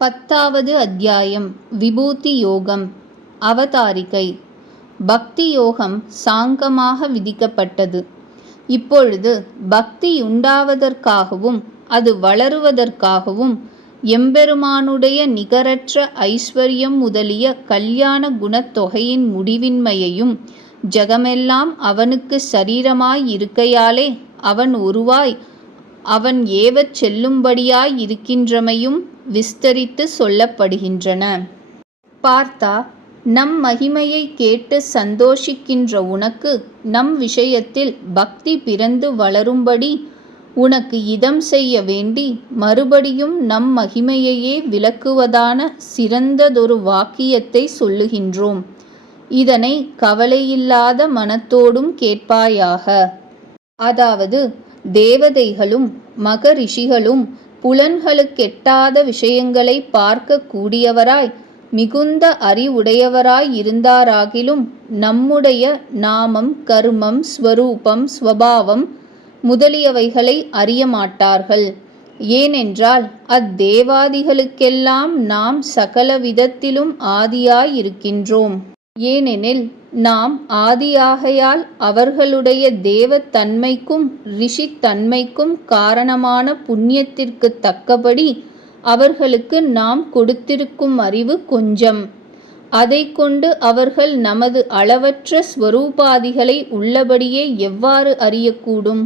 10வது அத்தியாயம் விபூதி யோகம். அவதாரிகை. பக்தி யோகம் சாங்கமாக விதிக்கப்பட்டது. இப்பொழுது பக்தியுண்டாவதற்காகவும் அது வளருவதற்காகவும் எம்பெருமானுடைய நிகரற்ற ஐஸ்வர்யம் முதலிய கல்யாண குணத்தொகையின் முடிவின்மையையும் ஜகமெல்லாம் அவனுக்கு சரீரமாய் இருக்கையாலே அவன் உருவாய் அவன் ஏவச் செல்லும்படியாய் இருக்கின்றமையும் விஸ்தரித்து சொல்லப்படுகின்றன. பார்த்தா, நம் மகிமையை கேட்டு சந்தோஷிக்கின்ற உனக்கு நம் விஷயத்தில் பக்தி பிறந்து வளரும்படி உனக்கு இதம் செய்ய வேண்டி மறுபடியும் நம் மகிமையையே விளக்குவதான சிறந்ததொரு வாக்கியத்தை சொல்லுகின்றோம். இதனை கவலையில்லாத மனத்தோடும் கேட்பாயாக. அதாவது, தேவதைகளும் மகரிஷிகளும் புலன்களுக்கெட்டாத விஷயங்களை பார்க்க கூடியவராய் மிகுந்த அறிவுடையவராய் இருந்தாராகிலும் நம்முடைய நாமம், கர்மம், ஸ்வரூபம், ஸ்வபாவம் முதலியவைகளை அறிய மாட்டார்கள். ஏனென்றால் அத்தேவாதிகளுக்கெல்லாம் நாம் சகல விதத்திலும் ஆதியாய் இருக்கின்றோம். ஏனெனில் நாம் ஆதியாகையால் அவர்களுடைய தேவத்தன்மைக்கும் ரிஷித்தன்மைக்கும் காரணமான புண்ணியத்திற்கு தக்கபடி அவர்களுக்கு நாம் கொடுத்திருக்கும் அறிவு கொஞ்சம். அதை கொண்டு அவர்கள் நமது அளவற்ற ஸ்வரூபாதிகளை உள்ளபடியே எவ்வாறு அறியக்கூடும்?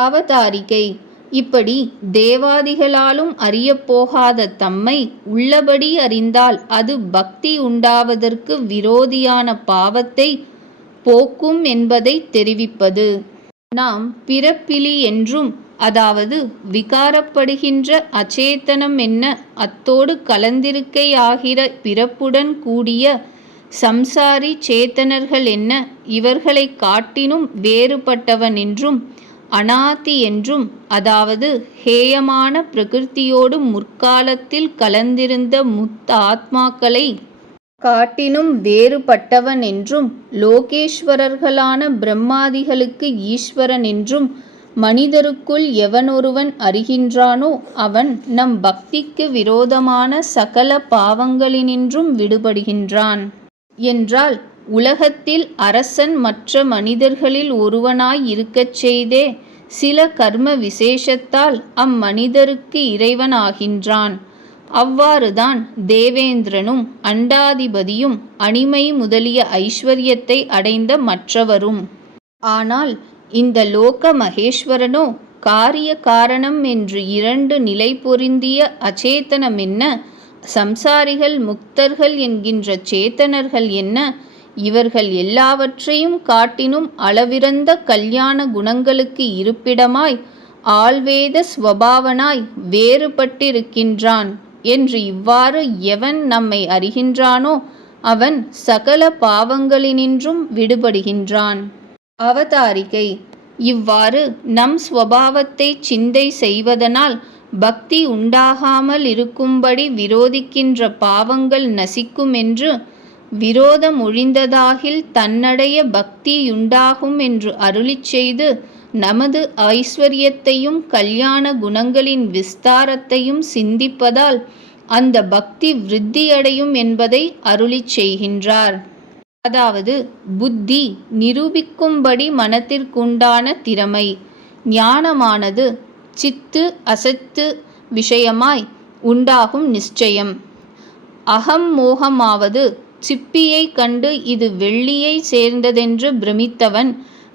அவதாரிகை. இப்படி தேவாதிகளாலும் அறியப்போகாத தம்மை உள்ளபடி அறிந்தால் அது பக்தி உண்டாவதற்கு விரோதியான பாவத்தை போக்கும் என்பதை தெரிவிப்பது. நாம் பிறப்பிலி என்றும், அதாவது விகாரப்படுகின்ற அச்சேதனம் என்ன அத்தோடு கலந்திருக்கையாகிற பிறப்புடன் கூடிய சம்சாரி சேத்தனர்கள் என்ன இவர்களை காட்டினும் வேறுபட்டவன் என்றும், அநாதி என்றும், அதாவது ஹேயமான பிரகிருதியோடு முற்காலத்தில் கலந்திருந்த முத்த ஆத்மாக்களை காட்டினும் வேறுபட்டவன் என்றும், லோகேஸ்வரர்களான பிரம்மாதிகளுக்கு ஈஸ்வரன் என்றும் மனிதருக்குள் எவனொருவன் அறிகின்றானோ அவன் நம் பக்திக்கு விரோதமான சகல பாவங்களினின்றும் விடுபடுகின்றான். என்றால் உலகத்தில் அரசன் மற்ற மனிதர்களில் ஒருவனாய் இருக்கச் செய்தே சில கர்ம விசேஷத்தால் அம்மனிதருக்கு இறைவன் ஆகின்றான். அவ்வாறுதான் தேவேந்திரனும் அண்டாதிபதியும் அணிமை முதலிய ஐஸ்வர்யத்தை அடைந்த மற்றவரும். ஆனால் இந்த லோக மகேஸ்வரனோ காரிய காரணம் என்று இரண்டு நிலை பொருந்திய அச்சேதனம் என்ன, சம்சாரிகள் முக்தர்கள் என்கின்ற சேத்தனர்கள் என்ன, இவர்கள் எல்லாவற்றையும் காட்டினும் அளவிறந்த கல்யாண குணங்களுக்கு இருப்பிடமாய் ஆழ்வேத ஸ்வபாவனாய் வேறுபட்டிருக்கின்றான் என்று இவ்வாறு எவன் நம்மை அறிகின்றானோ அவன் சகல பாவங்களினின்றும் விடுபடுகின்றான். அவதாரிகை. இவ்வாறு நம் ஸ்வபாவத்தை சிந்தை செய்வதனால் பக்தி உண்டாகாமல் இருக்கும்படி விரோதிக்கின்ற பாவங்கள் நசிக்குமென்று, விரோதம் ஒழிந்ததாகில் தன்னடைய பக்தியுண்டாகும் என்று அருளிச் செய்து நமது ஐஸ்வர்யத்தையும் கல்யாண குணங்களின் விஸ்தாரத்தையும் சிந்திப்பதால் அந்த பக்தி விருத்தியடையும் என்பதை அருளிச் செய்கின்றார். அதாவது புத்தி நிரூபிக்கும்படி மனத்திற்குண்டான திறமை, ஞானமானது சித்து அசத்து விஷயமாய் உண்டாகும் நிச்சயம். அகம் மோகமாவது சிப்பியை கண்டு இது வெள்ளியை சேர்ந்ததென்று பிரமித்தவன்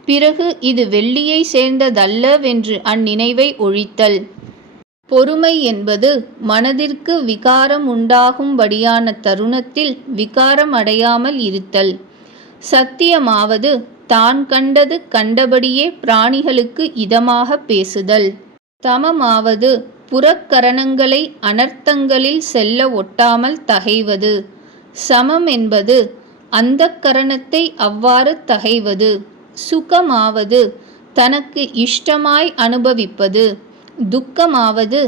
பிறகு இது வெள்ளியை சேர்ந்ததல்லவென்று அந்நினைவை ஒழித்தல். பொறுமை என்பது மனதிற்கு விகாரம் உண்டாகும்படியான தருணத்தில் விகாரம் அடையாமல் இருத்தல். சத்தியமாவது தான் கண்டது கண்டபடியே பிராணிகளுக்கு இதமாக பேசுதல். தமமாவது புறக்கரணங்களை அனர்த்தங்களில் செல்ல ஒட்டாமல் தகைவது. சமம் என்பது அந்தக்கரணத்தை அவ்வாறு தகைவது. சுகமாவது தனக்கு இஷ்டமாய் அனுபவிப்பது. துக்கமாவது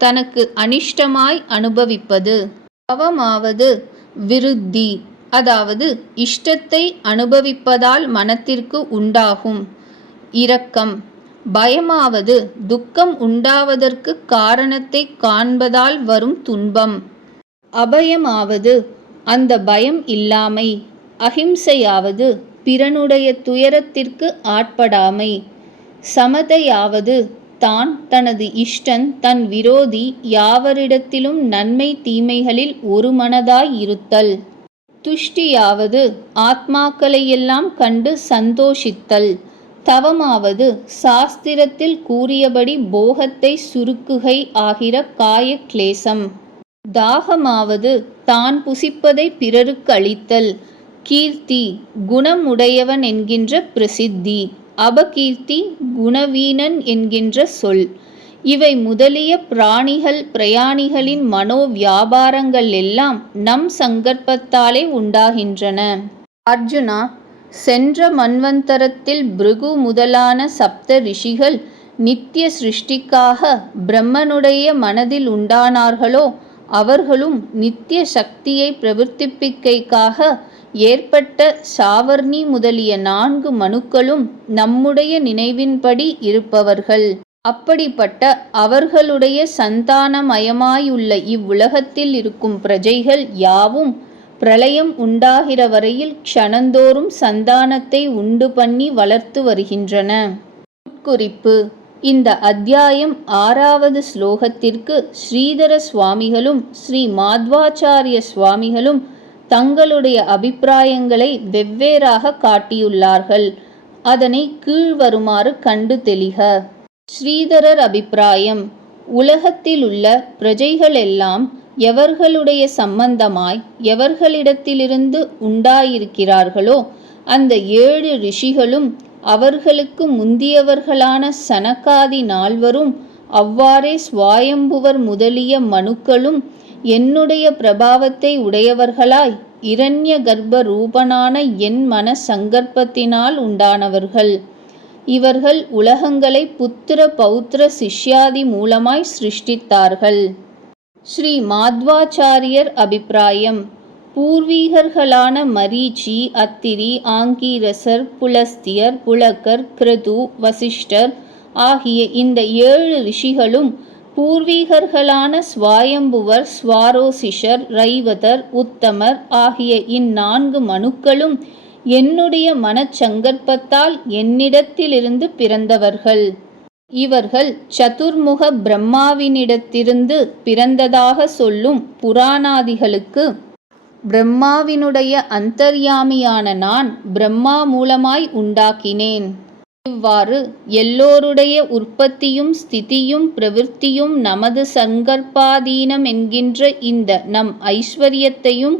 தனக்கு அனிஷ்டமாய் அனுபவிப்பது. பவமாவது விருத்தி, அதாவது இஷ்டத்தை அனுபவிப்பதால் மனத்திற்கு உண்டாகும் இரக்கம். பயமாவது துக்கம் உண்டாவதற்கு காரணத்தை காண்பதால் வரும் துன்பம். அபயமாவது அந்த பயம் இல்லாமை, அஹிம்சையாவது பிறனுடைய துயரத்திற்கு ஆட்படாமை, சமதையாவது தான் தனது இஷ்டன் தன் விரோதி யாவரிடத்திலும் நன்மை தீமைகளில் ஒருமனதாய் இருத்தல், துஷ்டியாவது ஆத்மாக்களையெல்லாம் கண்டு சந்தோஷித்தல், தவமாவது சாஸ்திரத்தில் கூறியபடி போகத்தை சுருக்குகை ஆகிற காய கிளேசம், தாகமாவது தான் புசிப்பதை பிறருக்கு அளித்தல், கீர்த்தி குணம் உடையவன் என்கின்ற பிரசித்தி, அபகீர்த்தி குணவீனன் என்கின்ற சொல். இவை முதலிய பிராணிகள் பிரயாணிகளின் மனோ வியாபாரங்கள் எல்லாம் நம் சங்கற்பத்தாலே உண்டாகின்றன. அர்ஜுனா, சென்ற மன்வந்தரத்தில் பிருகு முதலான சப்த ரிஷிகள் நித்திய சிருஷ்டிக்காக பிரம்மனுடைய மனதில் உண்டானார்களோ அவர்களும் நித்திய சக்தியை பிரவர்த்திப்பிக்கைக்காக ஏற்பட்ட சாவர்ணி முதலிய 4 மனுக்களும் நம்முடைய நினைவின்படி இருப்பவர்கள். அப்படிப்பட்ட அவர்களுடைய சந்தானமயமாயுள்ள இவ்வுலகத்தில் இருக்கும் பிரஜைகள் யாவும் பிரளயம் உண்டாகிற வரையில் க்ஷணந்தோறும் சந்தானத்தை உண்டு பண்ணி வளர்த்து வருகின்றன. உட்குறிப்பு: இந்த அத்தியாயம் 6வது ஸ்லோகத்திற்கு ஸ்ரீதர சுவாமிகளும் ஸ்ரீ மாத்வாச்சாரிய சுவாமிகளும் தங்களுடைய அபிப்பிராயங்களை வெவ்வேறாக காட்டியுள்ளார்கள். அதனை கீழ்வருமாறு கண்டு தெளிக. ஸ்ரீதரர் அபிப்பிராயம்: உலகத்திலுள்ள பிரஜைகளெல்லாம் எவர்களுடைய சம்பந்தமாய் எவர்களிடத்திலிருந்து உண்டாயிருக்கிறார்களோ அந்த 7 ரிஷிகளும் அவர்களுக்கு முந்தியவர்களான சனகாதி 4வரும் அவ்வாறே ஸ்வாயம்புவர் முதலிய மனுக்களும் என்னுடைய பிரபாவத்தை உடையவர்களாய் இரண்ய கர்ப்ப ரூபனான என் மன சங்கற்பத்தினால் உண்டானவர்கள். இவர்கள் உலகங்களை புத்திர பௌத்திர சிஷ்யாதி மூலமாய் சிருஷ்டித்தார்கள். ஸ்ரீ மாத்வாச்சாரியர் அபிப்பிராயம்: பூர்வீகர்களான மரீச்சி, அத்திரி, ஆங்கீரசர், புலஸ்தியர், புலகர், கிருது, வசிஷ்டர் ஆகிய இந்த 7 ரிஷிகளும் பூர்வீகர்களான ஸ்வாயம்புவர், ஸ்வாரோசிஷர், ரைவதர், உத்தமர் ஆகிய இந்4 மனுக்களும் என்னுடைய மனச்சங்கற்பத்தால் என்னிடத்திலிருந்து பிறந்தவர்கள். இவர்கள் சதுர்முக பிரம்மாவினிடத்திலிருந்து பிறந்ததாக சொல்லும் புராணாதிகளுக்கு பிரம்மாவினுடைய அந்தர்யாமியான நான் பிரம்மா மூலமாய் உண்டாக்கினேன். இவ்வாறு எல்லோருடைய உற்பத்தியும் ஸ்திதியும் பிரவிற்த்தியும் நமது சங்கற்பாதீனம் என்கின்ற இந்த நம் ஐஸ்வர்யத்தையும்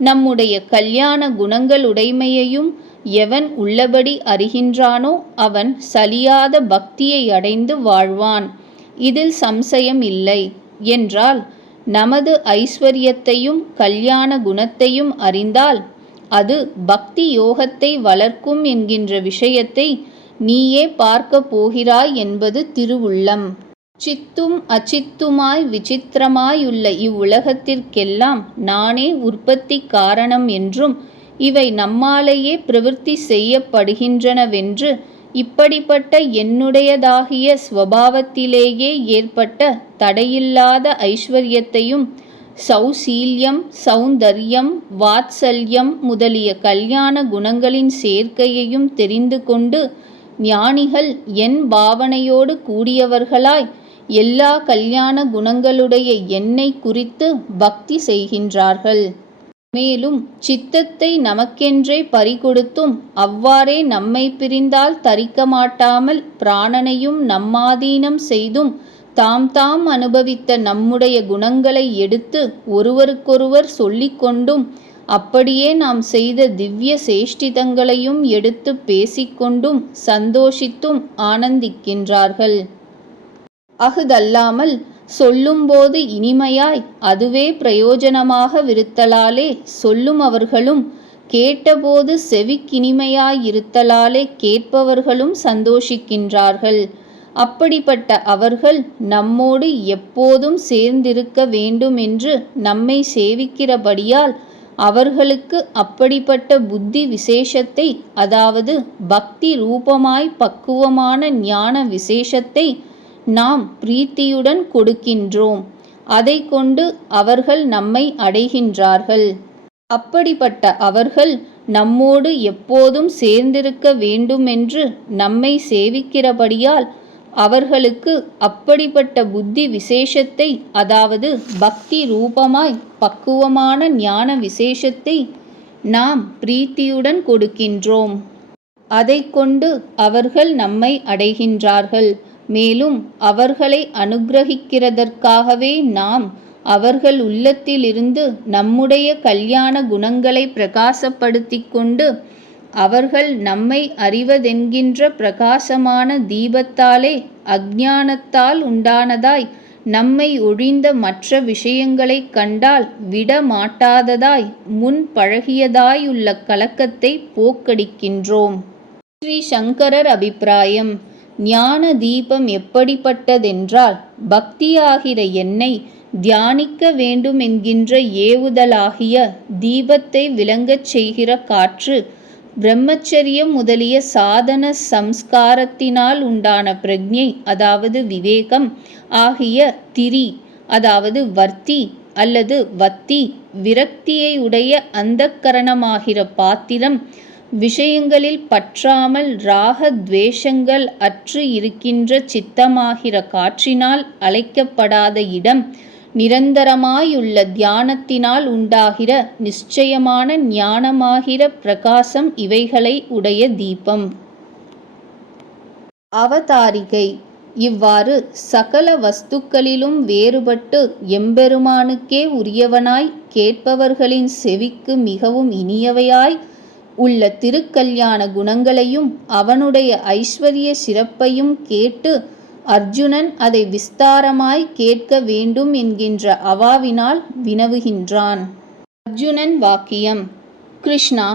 நம்முடைய கல்யாண குணங்களுடைமையையும் எவன் உள்ளபடி அறிகின்றானோ அவன் சலியாத பக்தியை அடைந்து வாழ்வான். இதில் சம்சயம் இல்லை. என்றால் நமது ஐஸ்வர்யத்தையும் கல்யாண குணத்தையும் அறிந்தால் அது பக்தி யோகத்தை வளர்க்கும் என்கின்ற விஷயத்தை நீயே பார்க்க போகிறாய் என்பது திருவுள்ளம். சித்தும் அச்சித்துமாய் விசித்திரமாயுள்ள இவ்வுலகத்திற்கெல்லாம் நானே உற்பத்தி காரணம் என்றும் இவை நம்மாலேயே பிரவிற்த்தி செய்யப்படுகின்றனவென்று இப்படிப்பட்ட என்னுடையதாகிய ஸ்வபாவத்திலேயே ஏற்பட்ட தடையில்லாத ஐஸ்வர்யத்தையும் சௌசீல்யம், சௌந்தர்யம், வாத்சல்யம் முதலிய கல்யாண குணங்களின் சேர்க்கையையும் தெரிந்து கொண்டு ஞானிகள் என் பாவனையோடு கூடியவர்களாய் எல்லா கல்யாண குணங்களுடைய என்னை குறித்து பக்தி செய்கின்றார்கள். மேலும் சித்தத்தை நமக்கென்றே பறிகொடுத்தும் அவ்வாறே நம்மை பிரிந்தால் தரிக்க மாட்டாமல் பிராணனையும் நம்மாதீனம் செய்தும் தாம் தாம் அனுபவித்த நம்முடைய குணங்களை எடுத்து ஒருவருக்கொருவர் சொல்லிக்கொண்டும் அப்படியே நாம் செய்த திவ்ய சேஷ்டிதங்களையும் எடுத்து பேசிக்கொண்டும் சந்தோஷித்தும் ஆனந்திக்கின்றார்கள். அஃதல்லாமல் சொல்லும்போது இனிமையாய் அதுவே பிரயோஜனமாக விருத்தலாலே சொல்லும் அவர்களும் கேட்டபோது செவிக்கினிமையாயிருத்தலாலே கேட்பவர்களும் சந்தோஷிக்கின்றார்கள். அப்படிப்பட்ட அவர்கள் நம்மோடு எப்போதும் சேர்ந்திருக்க வேண்டும் என்று நம்மை சேவிக்கிறபடியால் அவர்களுக்கு அப்படிப்பட்ட புத்தி விசேஷத்தை, அதாவது பக்தி ரூபமாய் பக்குவமான ஞான விசேஷத்தை நாம் பிரீத்தியுடன் கொடுக்கின்றோம். அதை கொண்டு அவர்கள் நம்மை அடைகின்றார்கள். அப்படிப்பட்ட அவர்கள் நம்மோடு எப்போதும் சேர்ந்திருக்க வேண்டுமென்று நம்மை சேவிக்கிறபடியால் அவர்களுக்கு அப்படிப்பட்ட புத்தி விசேஷத்தை, அதாவது பக்தி ரூபமாய் பக்குவமான ஞான விசேஷத்தை நாம் பிரீத்தியுடன் கொடுக்கின்றோம். அதை கொண்டு அவர்கள் நம்மை அடைகின்றார்கள். மேலும் அவர்களை அனுக்கிரகிக்கிறதற்காகவே நாம் அவர்கள் உள்ளத்திலிருந்து நம்முடைய கல்யாண குணங்களை பிரகாசப்படுத்திக் கொண்டு அவர்கள் நம்மை அறிவதென்கின்ற பிரகாசமான தீபத்தாலே அஞ்ஞானத்தால் உண்டானதாய் நம்மை ஒழிந்த மற்ற விஷயங்களைக் கண்டால் விடமாட்டாததாய் முன் பழகியதாயுள்ள கலக்கத்தை போக்கடிக்கின்றோம். ஸ்ரீ சங்கரர் அபிப்பிராயம்: ஞான தீபம் எப்படிப்பட்டதென்றால், பக்தியாகிற எண்ணெய் தியானிக்க வேண்டுமென்கின்ற ஏவுதலாகிய தீபத்தை விளங்கச் செய்கிற காற்று, பிரம்மச்சரியம் முதலிய சாதன சம்ஸ்காரத்தினால் உண்டான பிரக்ஞை, அதாவது விவேகம் ஆகிய திரி, அதாவது வர்த்தி அல்லது வத்தி, விரக்தியை உடைய அந்தக்கரணமாகிற பாத்திரம், விஷயங்களில் பற்றாமல் ராக துவேஷங்கள் அற்று இருக்கின்ற சித்தமாகிற காற்றினால் அழைக்கப்படாத இடம், நிரந்தரமாயுள்ள தியானத்தினால் உண்டாகிற நிச்சயமான ஞானமாகிற பிரகாசம் இவைகளை உடைய தீபம். அவதாரிகை: இவ்வாறு சகல வஸ்துக்களிலும் வேறுபட்டு எம்பெருமானுக்கே உரியவனாய் கேட்பவர்களின் செவிக்கு மிகவும் இனியவையாய் உள்ள திருக்கல்யாண குணங்களையும் அவனுடைய ஐஸ்வர்ய சிறப்பையும் கேட்டு அர்ஜுனன் அதை விஸ்தாரமாய் கேட்க வேண்டும் என்கின்ற அவாவினால் வினவுகின்றான். அர்ஜுனன் வாக்கியம்: கிருஷ்ணா,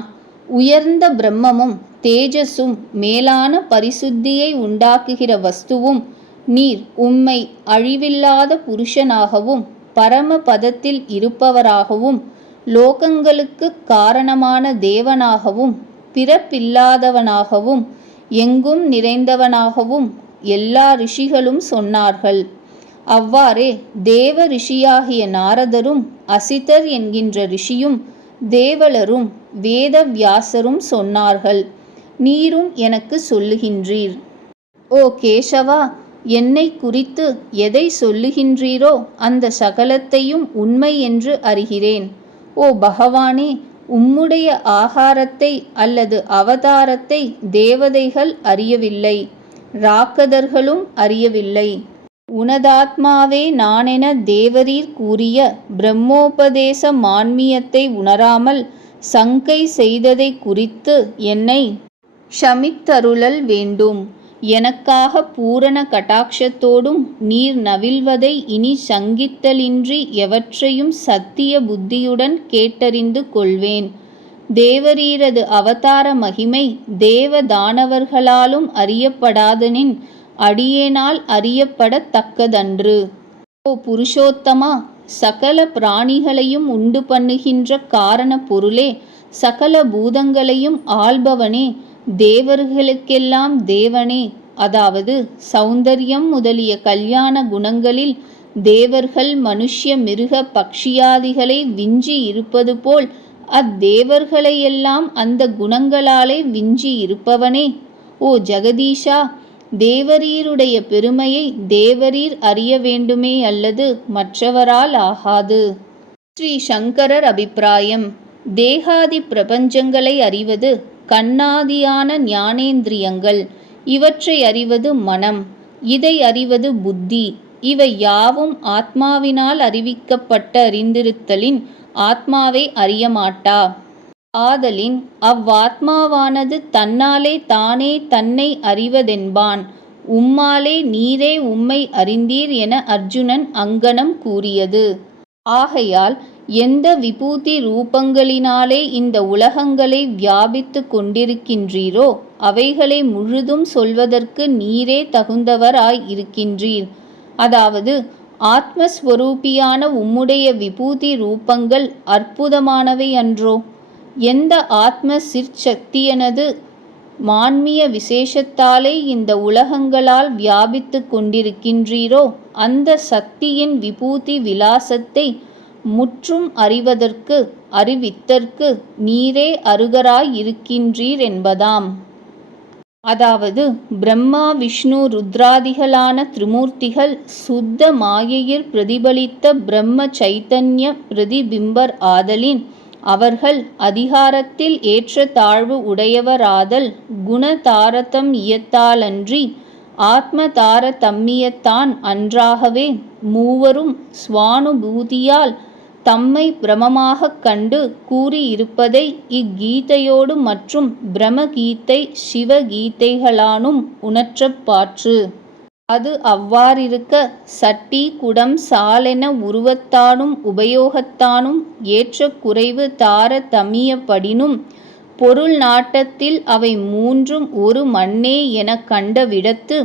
உயர்ந்த பிரம்மமும் தேஜஸும் மேலான பரிசுத்தியை உண்டாக்குகிற வஸ்துவும் நீர் உம்மை அழிவில்லாத புருஷனாகவும் பரமபதத்தில் இருப்பவராகவும் லோகங்களுக்கு காரணமான தேவனாகவும் பிறப்பில்லாதவனாகவும் எங்கும் நிறைந்தவனாகவும் எல்லா ரிஷிகளும் சொன்னார்கள். அவ்வாறே தேவ ரிஷியாகிய நாரதரும் அசிதர் என்கின்ற ரிஷியும் தேவலரும் வேத வியாசரும் சொன்னார்கள். நீரும் எனக்கு சொல்லுகின்றீர். ஓ கேசவா, என்னை குறித்து எதை சொல்லுகின்றீரோ அந்த சகலத்தையும் உண்மை என்று அறிகிறேன். ஓ பகவானே, உம்முடைய ஆகாரத்தை அல்லது அவதாரத்தை தேவதைகள் அறியவில்லை, ராக்கதர்களும் அறியவில்லை. உனதாத்மாவே நானென தேவரீர் கூறிய பிரம்மோபதேச மான்மியத்தை உணராமல் சங்கை செய்ததை குறித்து என்னை க்ஷமித்தருளல் வேண்டும். எனக்காக பூரண கடாட்சத்தோடும் நீர் நவில்வதை இனி சங்கித்தலின்றி எவற்றையும் சத்திய புத்தியுடன் கேட்டறிந்து கொள்வேன். தேவரீரது அவதார மகிமை தேவதானவர்களாலும் அறியப்படாதனின் அடியேனால் அறியப்படத்தக்கதன்று. ஓ புருஷோத்தமா, சகல பிராணிகளையும் உண்டு பண்ணுகின்ற காரண பொருளே, சகல பூதங்களையும் ஆள்பவனே, தேவர்களுக்கெல்லாம் தேவனே, அதாவது சௌந்தர்யம் முதலிய கல்யாண குணங்களில் தேவர்கள் மனுஷ்ய மிருக பக்ஷியாதிகளை விஞ்சி இருப்பது போல் அத்தேவர்களையெல்லாம் அந்த குணங்களாலே விஞ்சி இருப்பவனே, ஓ ஜெகதீஷா, தேவரீருடைய பெருமையை தேவரீர் அறிய வேண்டுமே அல்லது மற்றவரால் ஆகாது. ஸ்ரீ சங்கரர் அபிப்பிராயம்: தேகாதி பிரபஞ்சங்களை அறிவது கண்ணாதியான ஞானேந்திரியங்கள், இவற்றை அறிவது மனம், இதை அறிவது புத்தி. இவை யாவும் ஆத்மாவினால் அறிவிக்கப்பட்ட அறிந்திருத்தலின் ஆத்மாவை அறியமாட்டா. ஆதலின் அவ்வாத்மாவானது தன்னாலே தானே தன்னை அறிவதென்பான். உம்மாலே நீரே உம்மை அறிந்தீர் என அர்ஜுனன் அங்கனம் கூறியது. ஆகையால் எந்த விபூதி ரூபங்களினாலே இந்த உலகங்களை வியாபித்து கொண்டிருக்கின்றீரோ அவைகளை முழுதும் சொல்வதற்கு நீரே தகுந்தவராய் இருக்கின்றீர். அதாவது ஆத்மஸ்வரூபியான உம்முடைய விபூதி ரூபங்கள் அற்புதமானவை அன்றோ? எந்த ஆத்ம சிற்சக்தியனது மான்மிய விசேஷத்தாலே இந்த உலகங்களால் வியாபித்து கொண்டிருக்கின்றீரோ அந்த சக்தியின் விபூதி விலாசத்தை முற்றும் அறிவதற்கு அறிவித்தற்கு நீரே அருகராய் இருக்கின்றீர் என்பதாம். அதாவது பிரம்மா விஷ்ணு ருத்ராதிகளான திரிமூர்த்திகள் சுத்த மாயையில் பிரதிபலித்த பிரம்ம சைத்தன்ய பிரதிபிம்பர் ஆதலின் அவர்கள் அதிகாரத்தில் ஏற்ற தாழ்வு உடையவராதல் குண தாரதம்யத்தாலன்றி ஆத்ம தாரதம்யத்தான் அன்றாகவே மூவரும் ஸ்வானுபூதியால் தம்மை பிரமமாகக் கண்டு கூறியிருப்பதை இக்கீதையோடு மற்றும் பிரமகீதை சிவகீதைகளானும் உணர்த்தப்பாற்று. அது அவ்வாறிருக்க சட்டி குடம் சாலென உருவத்தானும் உபயோகத்தானும் ஏற்ற குறைவு தாரதமியப்படினும் பொருள் நாட்டத்தில் அவை மூன்றும் ஒரு மண்ணே எனக் கண்டவிடத்து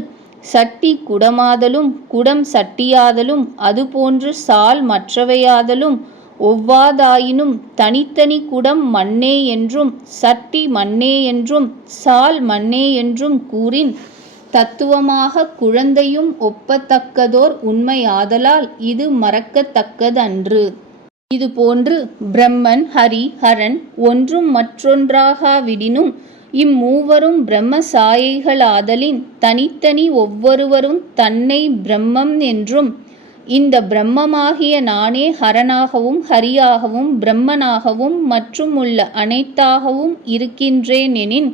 சட்டி குடமாதலும் குடம் சட்டியாதலும் அதுபோன்று சால் மற்றவையாதலும் ஒவ்வாதாயினும் தனித்தனி குடம் மண்ணே என்றும் சட்டி மண்ணே என்றும் சால் மண்ணே என்றும் கூறின் தத்துவமாக குழந்தையும் ஒப்பத்தக்கதோர் உண்மையாதலால் இது மறக்கத்தக்கதன்று. இதுபோன்று பிரம்மன் ஹரி ஹரன் ஒன்றும் மற்றொன்றாகாவிடினும் இம்மூவரும் பிரம்ம சாயைகளாதலின் தனித்தனி ஒவ்வொருவரும் தன்னை பிரம்மம் என்றும் இந்த பிரம்மமாகிய நானே ஹரனாகவும் ஹரியாகவும் பிரம்மனாகவும் மற்றும் உள்ள அனைத்தாகவும் இருக்கின்றேனெனின்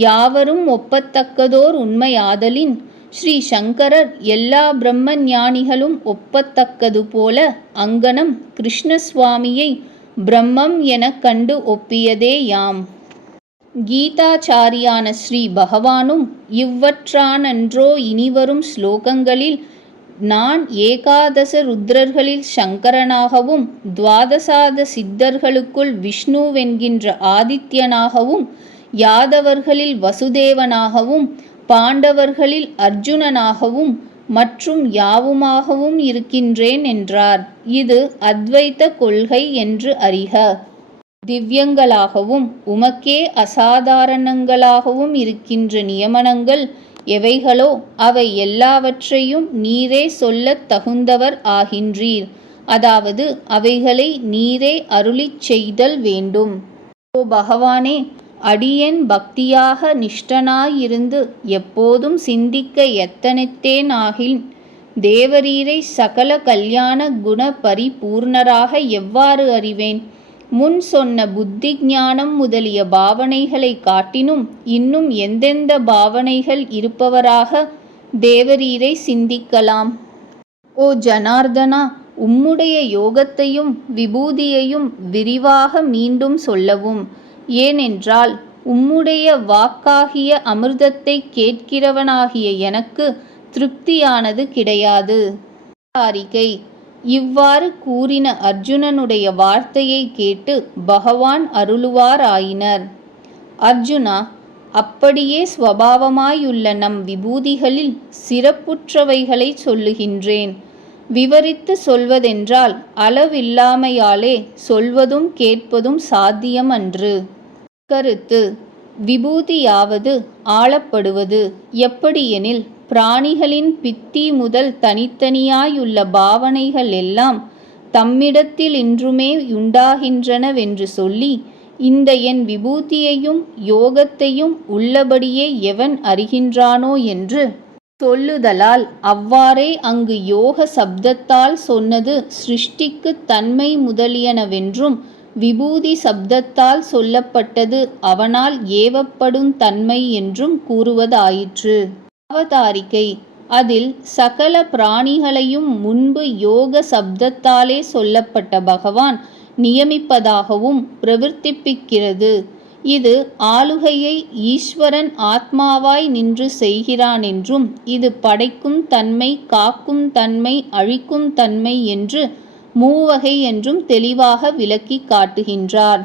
யாவரும் ஒப்பத்தக்கதோர் உண்மையாதலின் ஸ்ரீ சங்கரர் எல்லா பிரம்ம ஞானிகளும் ஒப்பத்தக்கது போல அங்கனம் கிருஷ்ணசுவாமியை பிரம்மம் எனக் கண்டு ஒப்பியதேயாம். கீதாச்சாரியான ஸ்ரீ பகவானும் இவ்வற்றானன்றோ இனிவரும் ஸ்லோகங்களில் நான் ஏகாதச ருத்ரர்களில் சங்கரனாகவும் துவாதசாத சித்தர்களுக்குள் விஷ்ணுவென்கின்ற ஆதித்யனாகவும் யாதவர்களில் வசுதேவனாகவும் பாண்டவர்களில் அர்ஜுனனாகவும் மற்றும் யாவுமாகவும் இருக்கின்றேன் என்றார். இது அத்வைத கொள்கை என்று அறிக. திவ்யங்களாகவும் உமக்கே அசாதாரணங்களாகவும் இருக்கின்ற நியமனங்கள் எவைகளோ அவை எல்லாவற்றையும் நீரே சொல்லத் தகுந்தவர் ஆகின்றீர். அதாவது அவைகளை நீரே அருளிச் செய்தல் வேண்டும். ஓ பகவானே, அடியேன் பக்தியாக நிஷ்டனாயிருந்து எப்போதும் சிந்திக்க எத்தனித்தேனாகில் தேவரீரை சகல கல்யாண குண பரிபூர்ணராக எவ்வாறு அறிவேன்? முன் சொன்ன புத்தி ஞானம் முதலிய பாவனைகளை காட்டினும் இன்னும் எந்தெந்த பாவனைகள் இருப்பவராக தேவரீரை சிந்திக்கலாம்? ஓ ஜனார்தனா, உம்முடைய யோகத்தையும் விபூதியையும் விரிவாக மீண்டும் சொல்லவும். ஏனென்றால் உம்முடைய வாக்காகிய அமிர்தத்தை கேட்கிறவனாகிய எனக்கு திருப்தியானது கிடையாது. காரிகை இவ்வாறு கூறின அர்ஜுனனுடைய வார்த்தையை கேட்டு பகவான் அருளுவாராயினர். அர்ஜுனா, அப்படியே ஸ்வபாவமாயுள்ள நம் விபூதிகளில் சிறப்புற்றவைகளை சொல்லுகின்றேன். விவரித்து சொல்வதென்றால் அளவில்லாமையாலே சொல்வதும் கேட்பதும் சாத்தியம் அன்று. கருத்து: விபூதியாவது ஆளப்படுவது எப்படியெனில் பிராணிகளின் பித்தி முதல் தனித்தனியாயுள்ள பாவனைகள் எல்லாம் தம்மிடத்தில் இன்றுமே உண்டாகின்றனவென்று சொல்லி இந்த என் விபூதியையும் யோகத்தையும் உள்ளபடியே எவன் அறிகின்றானோ என்று சொல்லுதலால் அவ்வாறே அங்கு யோக சப்தத்தால் சொன்னது சிருஷ்டிக்கு தன்மை முதலியனவென்றும் விபூதி சப்தத்தால் சொல்லப்பட்டது அவனால் ஏவப்படும் தன்மை என்றும் கூறுவதாயிற்று. அவதாரிகை அதில் சகல பிராணிகளையும் முன்பு யோக சப்தத்தாலே சொல்லப்பட்ட பகவான் நியமிப்பதாகவும் பிரவர்த்திப்பிக்கிறது. இது ஆளுகையை ஈஸ்வரன் ஆத்மாவாய் நின்று செய்கிறான் என்றும் இது படைக்கும் தன்மை காக்கும் தன்மை அழிக்கும் தன்மை என்று மூவகை என்றும் தெளிவாக விளக்கி காட்டுகின்றார்.